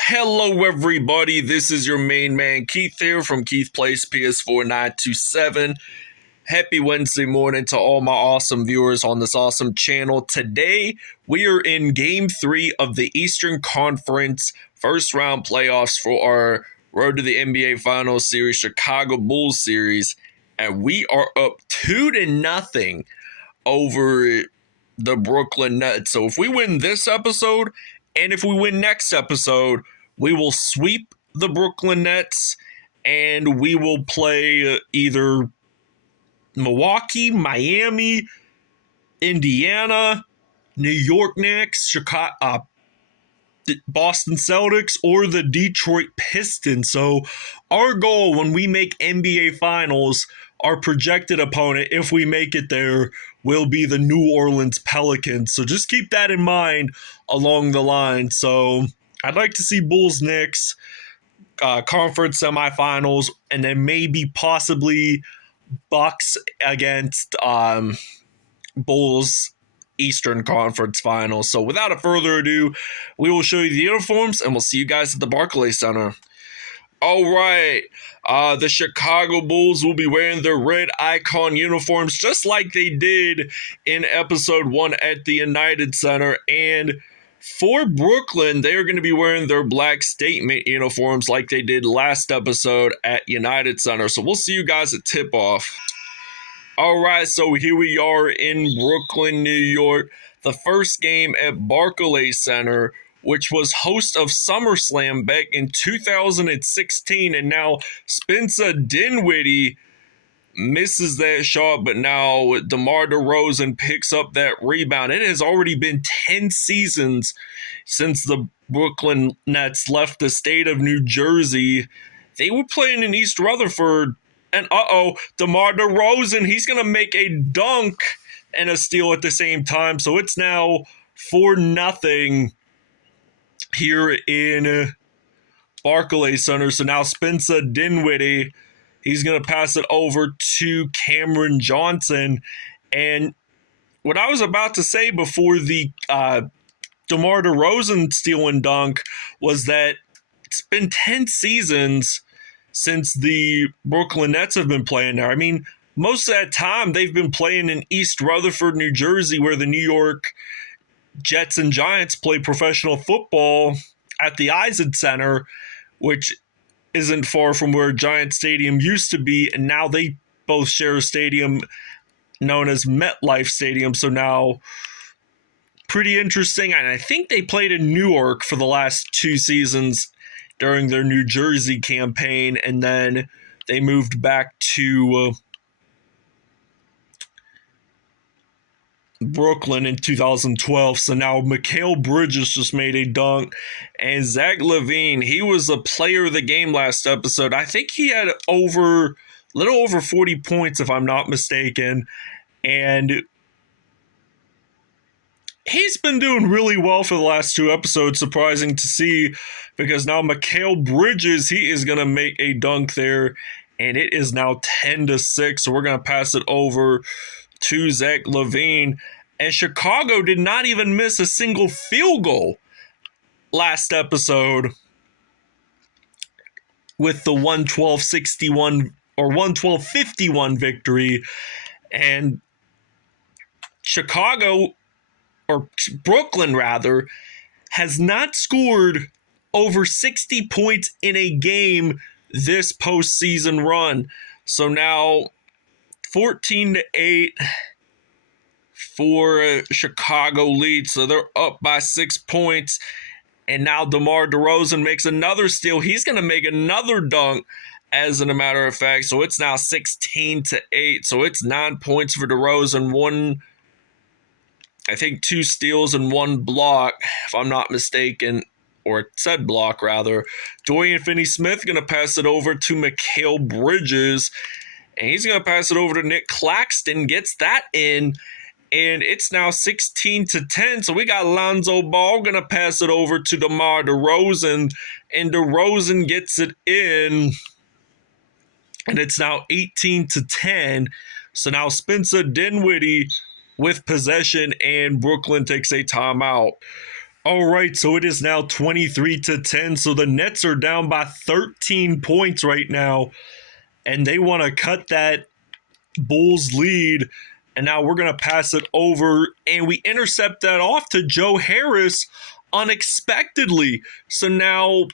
Hello, everybody. This is your main man Keith here from Keith Plays PS4 927. Happy Wednesday morning to all my awesome viewers on this awesome channel. Today, we are in Game 3 of the Eastern Conference first round playoffs for our Road to the NBA Finals series, Chicago Bulls series, and we are up 2-0 over the Brooklyn Nets. So if we win this episode, and if we win next episode, we will sweep the Brooklyn Nets, and we will play either Milwaukee, Miami, Indiana, New York Knicks, Chicago, Boston Celtics, or the Detroit Pistons. So our goal when we make NBA Finals, our projected opponent, if we make it there, will be the New Orleans Pelicans. So just keep that in mind along the line. So I'd like to see Bulls Knicks conference semifinals, and then maybe possibly Bucks against Bulls Eastern Conference Finals. So without a further ado, we will show you the uniforms, and we'll see you guys at the Barclays Center. All right, the Chicago Bulls will be wearing their red icon uniforms just like they did in episode 1 at the United Center. And for Brooklyn, they are going to be wearing their black statement uniforms like they did last episode at United Center. So we'll see you guys at tip-off. All right, so here we are in Brooklyn, New York. The first game at Barclays Center, which was host of SummerSlam back in 2016. And now Spencer Dinwiddie misses that shot, but now DeMar DeRozan picks up that rebound. It has already been 10 seasons since the Brooklyn Nets left the state of New Jersey. They were playing in East Rutherford, and DeMar DeRozan, he's going to make a dunk and a steal at the same time. So it's now 4-0 here in Barclays Center. So now Spencer Dinwiddie, he's going to pass it over to Cameron Johnson. And what I was about to say before the DeMar DeRozan steal and dunk was that it's been 10 seasons since the Brooklyn Nets have been playing there. I mean, most of that time they've been playing in East Rutherford, New Jersey, where the New York Jets and Giants play professional football at the Eisen Center, which isn't far from where Giant Stadium used to be, and now they both share a stadium known as MetLife Stadium. So now, pretty interesting. And I think they played in Newark for the last 2 seasons during their New Jersey campaign, and then they moved back to Brooklyn in 2012. So now Mikal Bridges just made a dunk, and Zach LaVine, he was a player of the game last episode. I think he had a little over 40 points if I'm not mistaken, and he's been doing really well for the last 2 episodes. Surprising to see, because now Mikal Bridges, he is going to make a dunk there, and it is now 10-6. So we're going to pass it over to Zach LaVine. And Chicago did not even miss a single field goal last episode with the 112-61 or 112-51 victory. And Brooklyn rather, has not scored over 60 points in a game this postseason run. So now 14-8 for Chicago lead. So they're up by 6 points. And now DeMar DeRozan makes another steal. He's going to make another dunk, as a matter of fact. So it's now 16-8. So it's 9 points for DeRozan. 2 steals and 1 block, if I'm not mistaken, or said block rather. Dorian Finney-Smith going to pass it over to Mikal Bridges, and he's going to pass it over to Nick Claxton, gets that in, and it's now 16-10. So we got Lonzo Ball going to pass it over to DeMar DeRozan, and DeRozan gets it in, and it's now 18-10. So now Spencer Dinwiddie with possession, and Brooklyn takes a timeout. All right, so it is now 23-10. So the Nets are down by 13 points right now, and they want to cut that Bulls lead. And now we're going to pass it over, and we intercept that off to Joe Harris unexpectedly. So now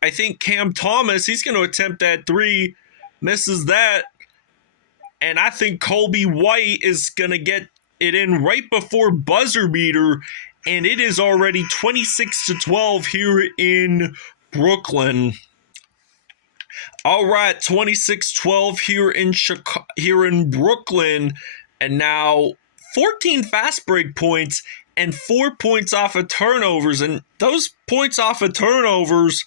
I think Cam Thomas, he's going to attempt that three, misses that. And I think Colby White is going to get it in right before buzzer beater. And it is already 26-12 here in Brooklyn. All right, 26-12 here in Brooklyn. And now 14 fast break points and 4 points off of turnovers. And those points off of turnovers,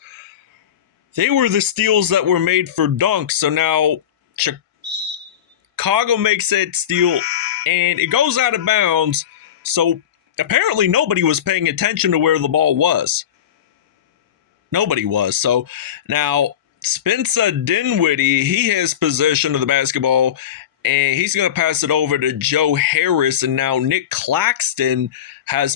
they were the steals that were made for dunks. So now Chicago makes that steal, and it goes out of bounds. So apparently nobody was paying attention to where the ball was. Nobody was. So now Spencer Dinwiddie, he has possession of the basketball, and he's going to pass it over to Joe Harris. And now Nick Claxton has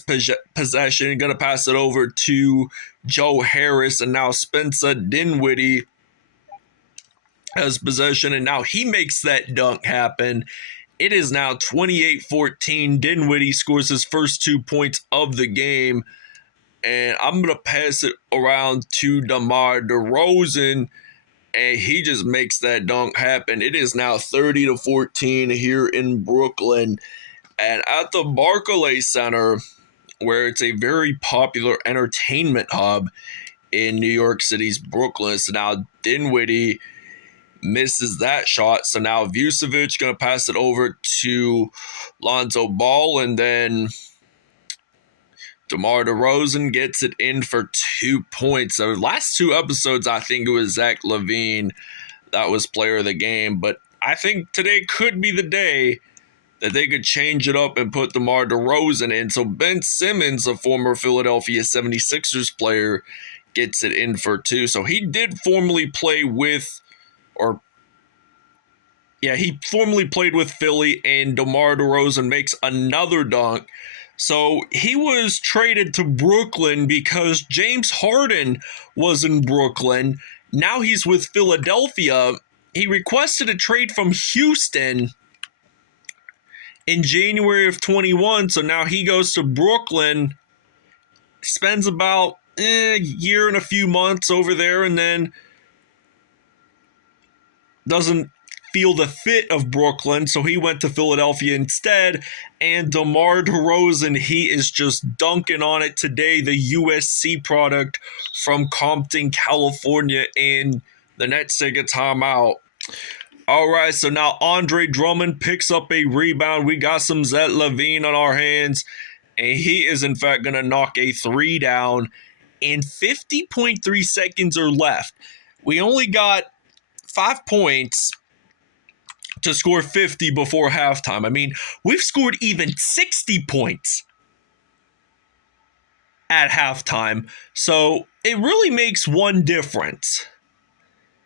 possession, going to pass it over to Joe Harris. And now Spencer Dinwiddie has possession, and now he makes that dunk happen. It is now 28-14. Dinwiddie scores his first 2 points of the game. And I'm going to pass it around to DeMar DeRozan, and he just makes that dunk happen. It is now 30-14 here in Brooklyn. And at the Barclays Center, where it's a very popular entertainment hub in New York City's Brooklyn, so now Dinwiddie misses that shot. So now Vucevic going to pass it over to Lonzo Ball, and then DeMar DeRozan gets it in for 2 points. So last 2 episodes, I think it was Zach LaVine that was player of the game. But I think today could be the day that they could change it up and put DeMar DeRozan in. So Ben Simmons, a former Philadelphia 76ers player, gets it in for 2. So he did formerly play with, he formerly played with Philly, and DeMar DeRozan makes another dunk. So he was traded to Brooklyn because James Harden was in Brooklyn. Now he's with Philadelphia. He requested a trade from Houston in January of 21. So now he goes to Brooklyn, spends about a year and a few months over there, and then doesn't feel the fit of Brooklyn, so he went to Philadelphia instead. And DeMar DeRozan, he is just dunking on it today, the USC product from Compton, California, and the Nets take a timeout. All right, so now Andre Drummond picks up a rebound. We got some Zach LaVine on our hands, and he is in fact going to knock a 3 down, and 50.3 seconds are left. We only got 5 points to score 50 before halftime. I mean, we've scored even 60 points at halftime. So it really makes one difference.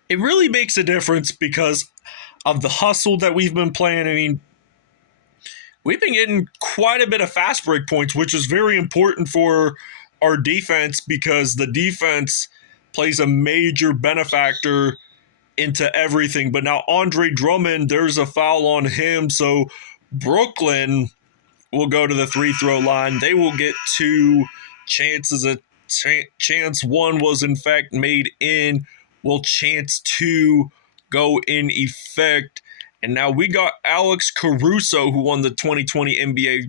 It really makes a difference because of the hustle that we've been playing. I mean, we've been getting quite a bit of fast break points, which is very important for our defense because the defense plays a major benefactor into everything. But now Andre Drummond, there's a foul on him, so Brooklyn will go to the free throw line. They will get 2 chances. Chance 1 was in fact made in. Will chance 2 go in effect? And now we got Alex Caruso, who won the 2020 NBA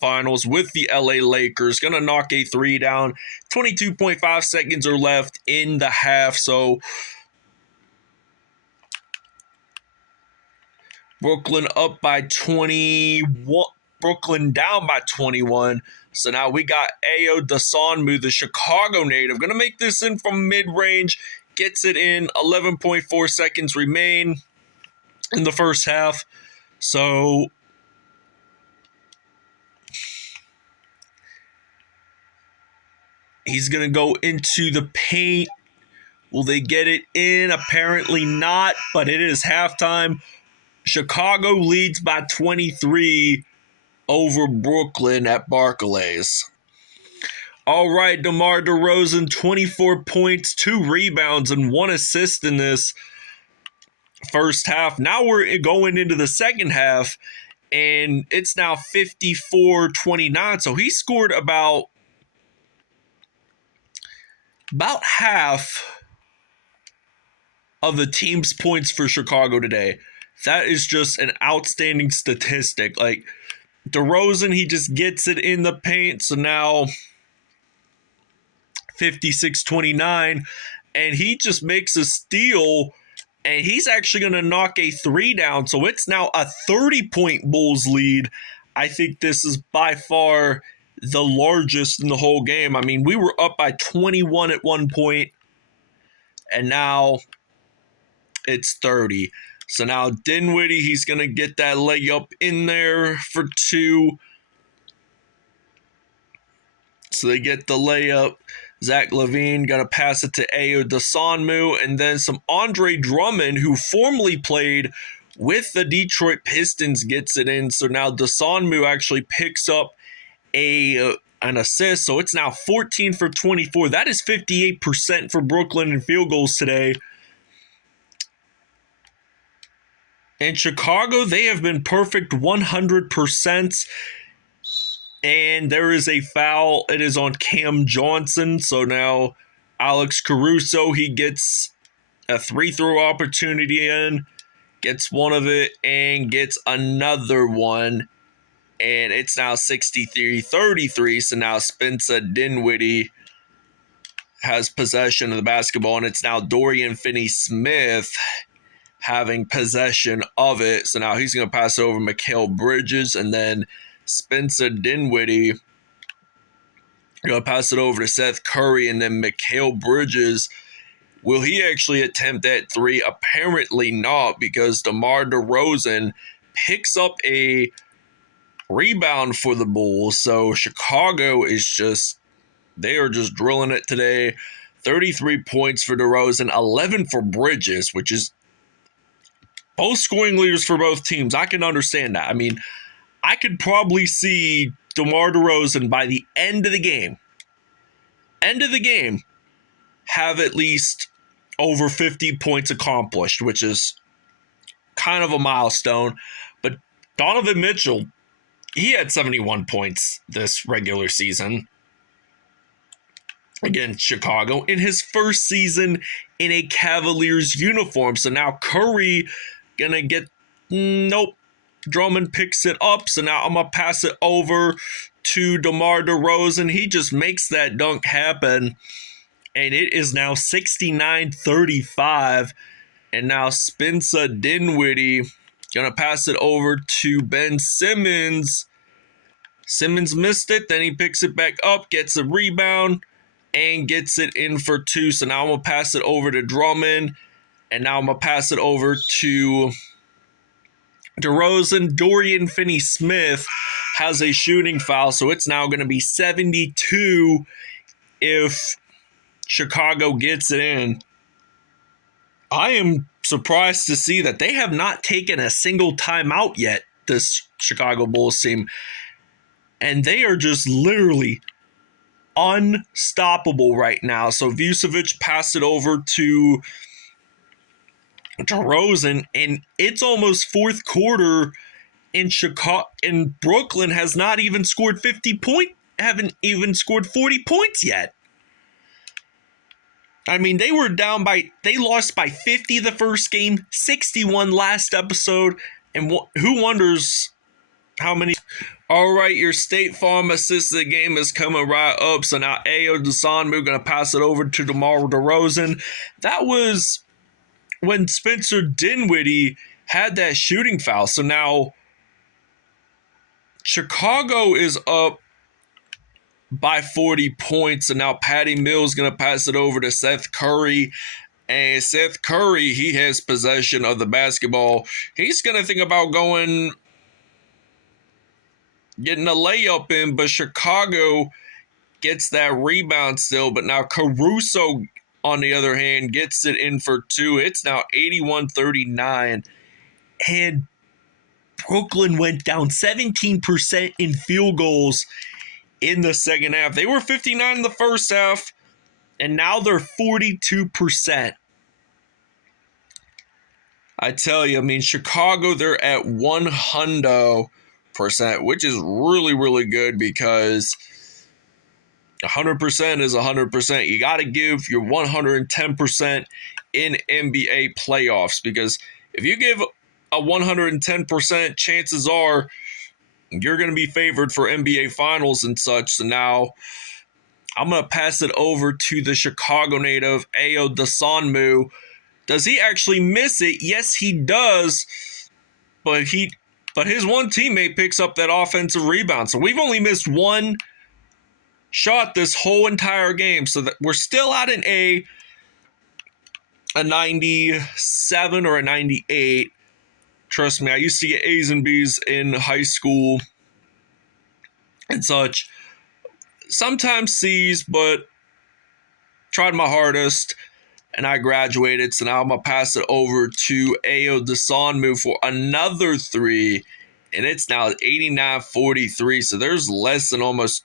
Finals with the LA Lakers, gonna knock a 3 down. 22.5 seconds are left in the half, so Brooklyn up by 21. Brooklyn down by 21. So now we got Ayo Dosunmu, the Chicago native, going to make this in from mid-range. Gets it in. 11.4 seconds remain in the first half. So he's going to go into the paint. Will they get it in? Apparently not, but it is halftime. Chicago leads by 23 over Brooklyn at Barclays. All right, DeMar DeRozan, 24 points, 2 rebounds, and 1 assist in this first half. Now we're going into the second half, and it's now 54-29. So he scored about half of the team's points for Chicago today. That is just an outstanding statistic. Like, DeRozan, he just gets it in the paint. So now 56-29, and he just makes a steal, and he's actually going to knock a 3 down. So it's now a 30-point Bulls lead. I think this is by far the largest in the whole game. I mean, we were up by 21 at one point, and now it's 30. So now Dinwiddie, he's going to get that layup in there for 2. So they get the layup. Zach LaVine going to pass it to Ayo Dosunmu, and then some Andre Drummond, who formerly played with the Detroit Pistons, gets it in. So now Dosunmu actually picks up an assist. So it's now 14 for 24. That is 58% for Brooklyn in field goals today. In Chicago, they have been perfect 100%. And there is a foul. It is on Cam Johnson. So now Alex Caruso, he gets a 3-throw opportunity in, gets one of it, and gets another one. And it's now 63-33. So now Spencer Dinwiddie has possession of the basketball, and it's now Dorian Finney-Smith having possession of it. So now he's going to pass it over Mikal Bridges, and then Spencer Dinwiddie going to pass it over to Seth Curry, and then Mikal Bridges. Will he actually attempt that 3? Apparently not, because DeMar DeRozan picks up a rebound for the Bulls. So Chicago is just, they are just drilling it today. 33 points for DeRozan, 11 for Bridges, which is both scoring leaders for both teams. I can understand that. I mean, I could probably see DeMar DeRozan by the end of the game, have at least over 50 points accomplished, which is kind of a milestone. But Donovan Mitchell, he had 71 points this regular season against Chicago in his first season in a Cavaliers uniform. So now Curry gonna get, nope. Drummond picks it up, so now I'm going to pass it over to DeMar DeRozan. He just makes that dunk happen, and it is now 69-35, and now Spencer Dinwiddie going to pass it over to Ben Simmons. Simmons missed it, then he picks it back up, gets a rebound, and gets it in for 2. So now I'm going to pass it over to Drummond, and now I'm going to pass it over to DeRozan. Dorian Finney-Smith has a shooting foul, so it's now going to be 72 if Chicago gets it in. I am surprised to see that they have not taken a single timeout yet, this Chicago Bulls team, and they are just literally unstoppable right now. So Vucevic passed it over to DeRozan, and it's almost fourth quarter in Chicago, and Brooklyn has not even scored 50 points, haven't even scored 40 points yet. I mean, they lost by 50 the first game, 61 last episode, and who wonders how many. All right, your State Farm assist of the game is coming right up. So now Ayo Dosunmu going to pass it over to DeMar DeRozan. That was when Spencer Dinwiddie had that shooting foul. So now Chicago is up by 40 points, and now Patty Mills going to pass it over to Seth Curry. And Seth Curry, he has possession of the basketball. He's going to think about getting a layup in, but Chicago gets that rebound still. But now Caruso, on the other hand, gets it in for 2. It's now 81-39. And Brooklyn went down 17% in field goals in the second half. They were 59 in the first half, and now they're 42%. I tell you, I mean, Chicago, they're at 100%, which is really, really good because 100% is 100%. You got to give your 110% in NBA playoffs, because if you give a 110%, chances are you're going to be favored for NBA finals and such. So now I'm going to pass it over to the Chicago native, Ayo Dosunmu. Does he actually miss it? Yes, he does. But his one teammate picks up that offensive rebound. So we've only missed one shot this whole entire game. So that we're still at a 97 or a 98. Trust me, I used to get A's and B's in high school and such. Sometimes C's, but tried my hardest, and I graduated. So now I'm going to pass it over to Ayo Dosunmu for another three, and it's now 89-43. So there's less than almost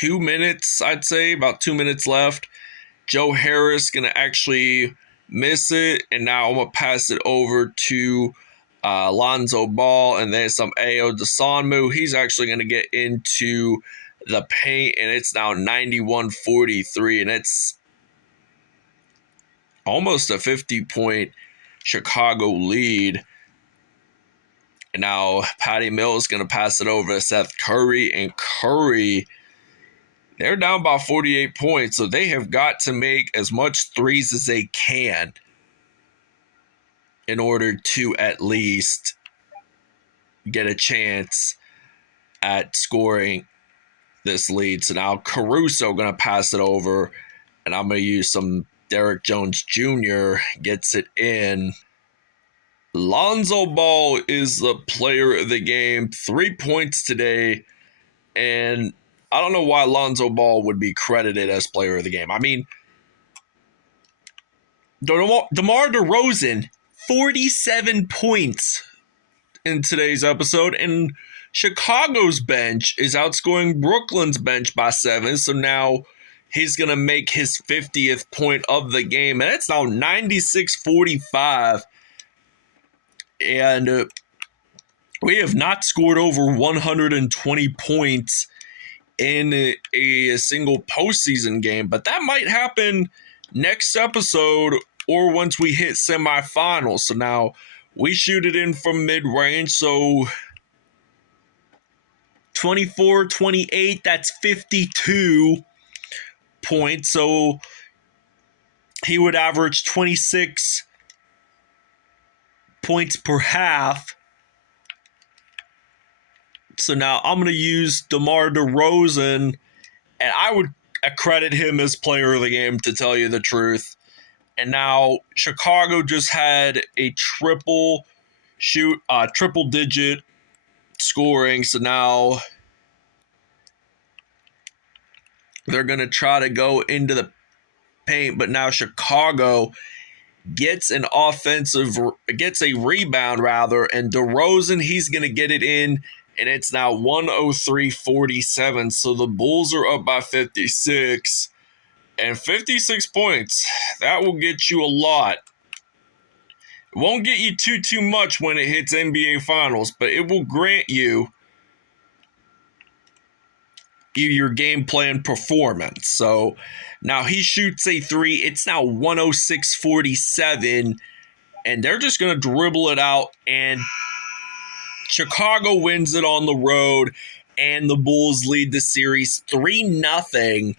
2 minutes, I'd say, about 2 minutes left. Joe Harris going to actually miss it, and now I'm going to pass it over to Lonzo Ball, and then some Ayo Dosunmu. He's actually going to get into the paint, and it's now 91-43, and it's almost a 50-point Chicago lead. And now Patty Mills is going to pass it over to Seth Curry, and Curry, they're down by 48 points, so they have got to make as much threes as they can in order to at least get a chance at scoring this lead. So now Caruso going to pass it over, and I'm going to use some Derrick Jones Jr. gets it in. Lonzo Ball is the player of the game. 3 points today, and I don't know why Lonzo Ball would be credited as player of the game. I mean, DeMar DeRozan, 47 points in today's episode, and Chicago's bench is outscoring Brooklyn's bench by 7, so now he's going to make his 50th point of the game, and it's now 96-45, and we have not scored over 120 points in a single postseason game, but that might happen next episode or once we hit semifinals. So now we shoot it in from mid-range, so 24-28, that's 52 points, so he would average 26 points per half. So now I'm going to use DeMar DeRozan, and I would credit him as player of the game, to tell you the truth. And now Chicago just had a triple-digit scoring, so now they're going to try to go into the paint, but now Chicago gets a rebound, and DeRozan, he's going to get it in, and it's now 103-47. So the Bulls are up by 56, and 56 points, that will get you a lot. It won't get you too much when it hits NBA Finals, but it will grant you your game plan performance. So now he shoots a three. It's now 106-47, and they're just going to dribble it out, and Chicago wins it on the road, and the Bulls lead the series 3-0,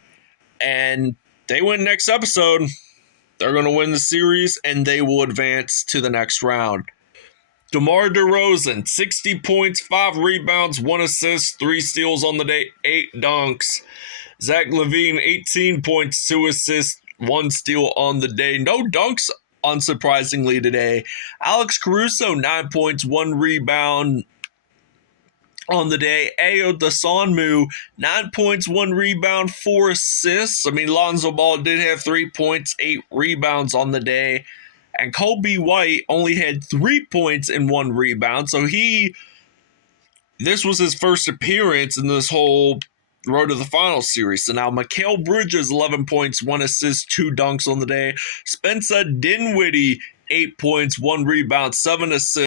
and they win next episode. They're going to win the series, and they will advance to the next round. DeMar DeRozan, 60 points, 5 rebounds, 1 assist, 3 steals on the day, 8 dunks. Zach LaVine, 18 points, 2 assists, 1 steal on the day. No dunks, unsurprisingly, today. Alex Caruso, 9 points, 1 rebound on the day. Ayo Dosunmu, 9 points, 1 rebound, 4 assists. I mean, Lonzo Ball did have 3 points, 8 rebounds on the day. And Kobe White only had 3 points and 1 rebound. So he This was his first appearance in this whole Road to the Finals series. So now Mikal Bridges, 11 points, 1 assist, 2 dunks on the day. Spencer Dinwiddie, 8 points, 1 rebound, 7 assists.